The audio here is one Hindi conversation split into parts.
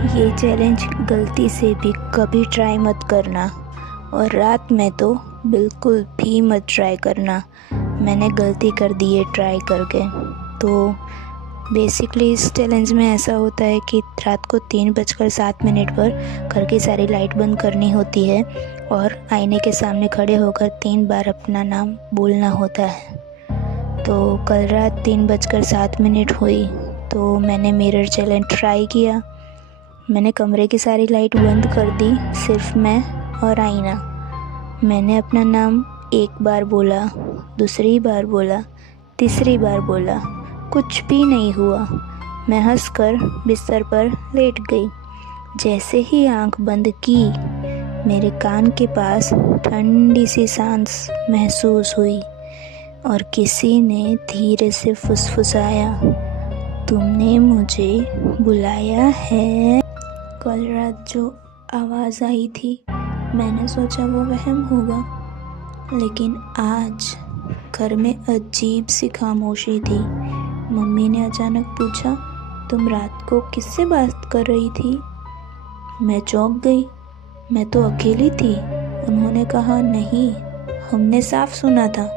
ये चैलेंज गलती से भी कभी ट्राई मत करना, और रात में तो बिल्कुल भी मत ट्राई करना। मैंने गलती कर दी है ट्राई करके। तो बेसिकली इस चैलेंज में ऐसा होता है कि रात को 3:07 पर घर की सारी लाइट बंद करनी होती है और आईने के सामने खड़े होकर 3 बार अपना नाम बोलना होता है। तो कल रात 3:07 हुई तो मैंने मिरर चैलेंज ट्राई किया। मैंने कमरे की सारी लाइट बंद कर दी, सिर्फ मैं और आईना। मैंने अपना नाम एक बार बोला, दूसरी बार बोला, तीसरी बार बोला, कुछ भी नहीं हुआ। मैं हंसकर बिस्तर पर लेट गई। जैसे ही आंख बंद की, मेरे कान के पास ठंडी सी सांस महसूस हुई और किसी ने धीरे से फुसफुसाया, तुमने मुझे बुलाया है। कल रात जो आवाज़ आई थी, मैंने सोचा वो वहम होगा, लेकिन आज घर में अजीब सी खामोशी थी। मम्मी ने अचानक पूछा, तुम रात को किससे बात कर रही थी? मैं चौंक गई। मैं तो अकेली थी। उन्होंने कहा, नहीं, हमने साफ सुना था।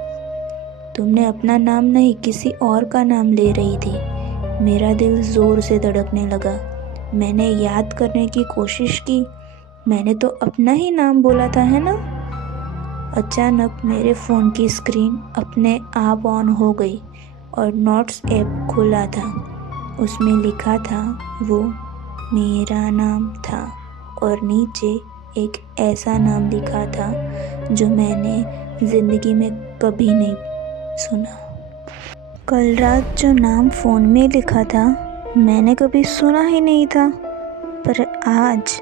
तुमने अपना नाम नहीं, किसी और का नाम ले रही थी। मेरा दिल ज़ोर से धड़कने लगा। मैंने याद करने की कोशिश की। मैंने तो अपना ही नाम बोला था, है ना? अचानक मेरे फ़ोन की स्क्रीन अपने आप ऑन हो गई और नोट्स ऐप खुला था। उसमें लिखा था, वो मेरा नाम था, और नीचे एक ऐसा नाम लिखा था जो मैंने ज़िंदगी में कभी नहीं सुना। कल रात जो नाम फ़ोन में लिखा था, मैंने कभी सुना ही नहीं था, पर आज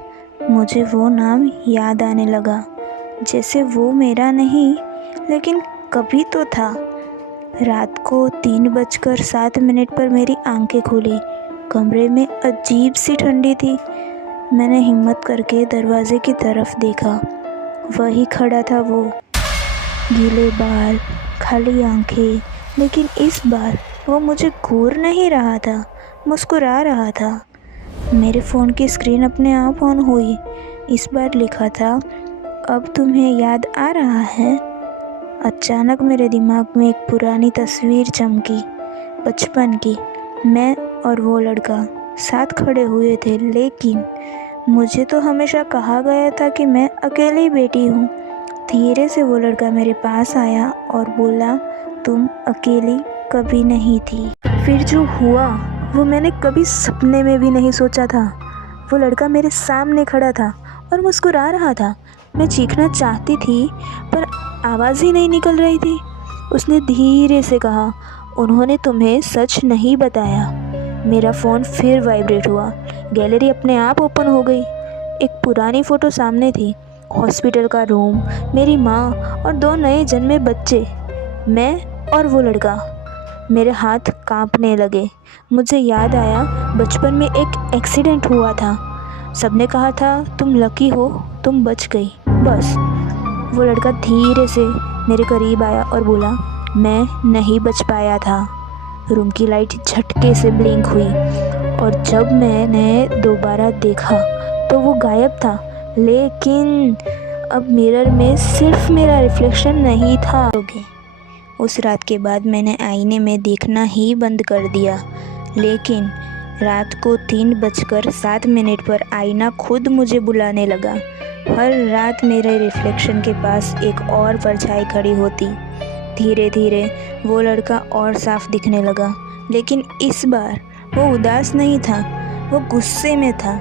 मुझे वो नाम याद आने लगा, जैसे वो मेरा नहीं, लेकिन कभी तो था। रात को 3:07 पर मेरी आंखें खुली। कमरे में अजीब सी ठंडी थी। मैंने हिम्मत करके दरवाजे की तरफ देखा। वही खड़ा था वो, गीले बाल, खाली आंखें, लेकिन इस बार वो मुझे घूर नहीं रहा था, मुस्कुरा रहा था। मेरे फ़ोन की स्क्रीन अपने आप ऑन हुई। इस बार लिखा था, अब तुम्हें याद आ रहा है? अचानक मेरे दिमाग में एक पुरानी तस्वीर चमकी, बचपन की। मैं और वो लड़का साथ खड़े हुए थे, लेकिन मुझे तो हमेशा कहा गया था कि मैं अकेली बेटी हूँ। धीरे से वो लड़का मेरे पास आया और बोला, तुम अकेली कभी नहीं थी। फिर जो हुआ वो मैंने कभी सपने में भी नहीं सोचा था। वो लड़का मेरे सामने खड़ा था और मुस्कुरा रहा था। मैं चीखना चाहती थी, पर आवाज़ ही नहीं निकल रही थी। उसने धीरे से कहा, उन्होंने तुम्हें सच नहीं बताया। मेरा फ़ोन फिर वाइब्रेट हुआ। गैलरी अपने आप ओपन हो गई। एक पुरानी फ़ोटो सामने थी, हॉस्पिटल का रूम, मेरी माँ और 2 नए जन्मे बच्चे, मैं और वो लड़का। मेरे हाथ कांपने लगे। मुझे याद आया, बचपन में एक एक्सीडेंट हुआ था। सबने कहा था, तुम लकी हो, तुम बच गई। बस। वो लड़का धीरे से मेरे करीब आया और बोला, मैं नहीं बच पाया था। रूम की लाइट झटके से ब्लिंक हुई और जब मैंने दोबारा देखा तो वो गायब था। लेकिन अब मिरर में सिर्फ मेरा रिफ्लेक्शन नहीं था। उस रात के बाद मैंने आईने में देखना ही बंद कर दिया। लेकिन रात को 3:07 पर आईना खुद मुझे बुलाने लगा। हर रात मेरे रिफ्लेक्शन के पास एक और परछाई खड़ी होती। धीरे धीरे वो लड़का और साफ दिखने लगा, लेकिन इस बार वो उदास नहीं था, वो गुस्से में था।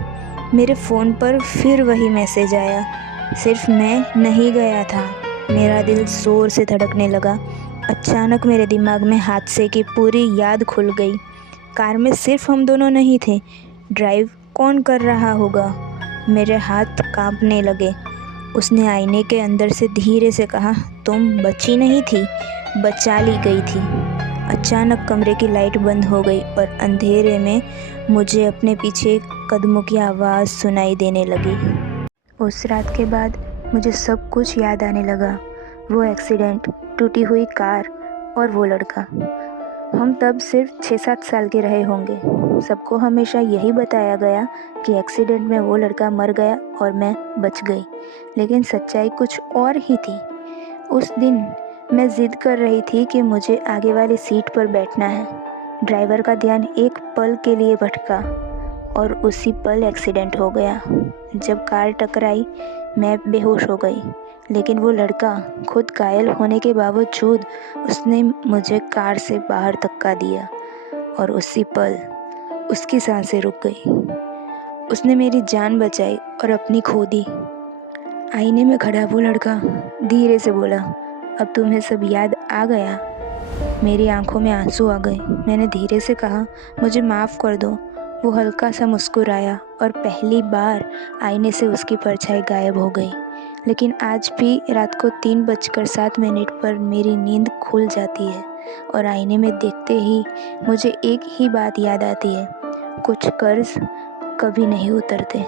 मेरे फ़ोन पर फिर वही मैसेज आया, सिर्फ मैं नहीं गया था। मेरा दिल ज़ोर से धड़कने लगा। अचानक मेरे दिमाग में हादसे की पूरी याद खुल गई। कार में सिर्फ हम दोनों नहीं थे। ड्राइव कौन कर रहा होगा? मेरे हाथ कांपने लगे। उसने आईने के अंदर से धीरे से कहा, तुम बची नहीं थी, बचा ली गई थी। अचानक कमरे की लाइट बंद हो गई और अंधेरे में मुझे अपने पीछे कदमों की आवाज़ सुनाई देने लगी। उस रात के बाद मुझे सब कुछ याद आने लगा। वो एक्सीडेंट, टूटी हुई कार और वो लड़का। हम तब सिर्फ 6-7 साल के रहे होंगे। सबको हमेशा यही बताया गया कि एक्सीडेंट में वो लड़का मर गया और मैं बच गई, लेकिन सच्चाई कुछ और ही थी। उस दिन मैं ज़िद कर रही थी कि मुझे आगे वाली सीट पर बैठना है। ड्राइवर का ध्यान एक पल के लिए भटका और उसी पल एक्सीडेंट हो गया। जब कार टकराई मैं बेहोश हो गई, लेकिन वो लड़का खुद घायल होने के बावजूद उसने मुझे कार से बाहर धक्का दिया और उसी पल उसकी सांसें रुक गई। उसने मेरी जान बचाई और अपनी खो दी। आईने में खड़ा वो लड़का धीरे से बोला, अब तुम्हें सब याद आ गया? मेरी आंखों में आंसू आ गए। मैंने धीरे से कहा, मुझे माफ़ कर दो। वो हल्का सा मुस्कुराया और पहली बार आईने से उसकी परछाई गायब हो गई। लेकिन आज भी रात को 3:07 पर मेरी नींद खुल जाती है और आईने में देखते ही मुझे एक ही बात याद आती है, कुछ कर्ज कभी नहीं उतरते।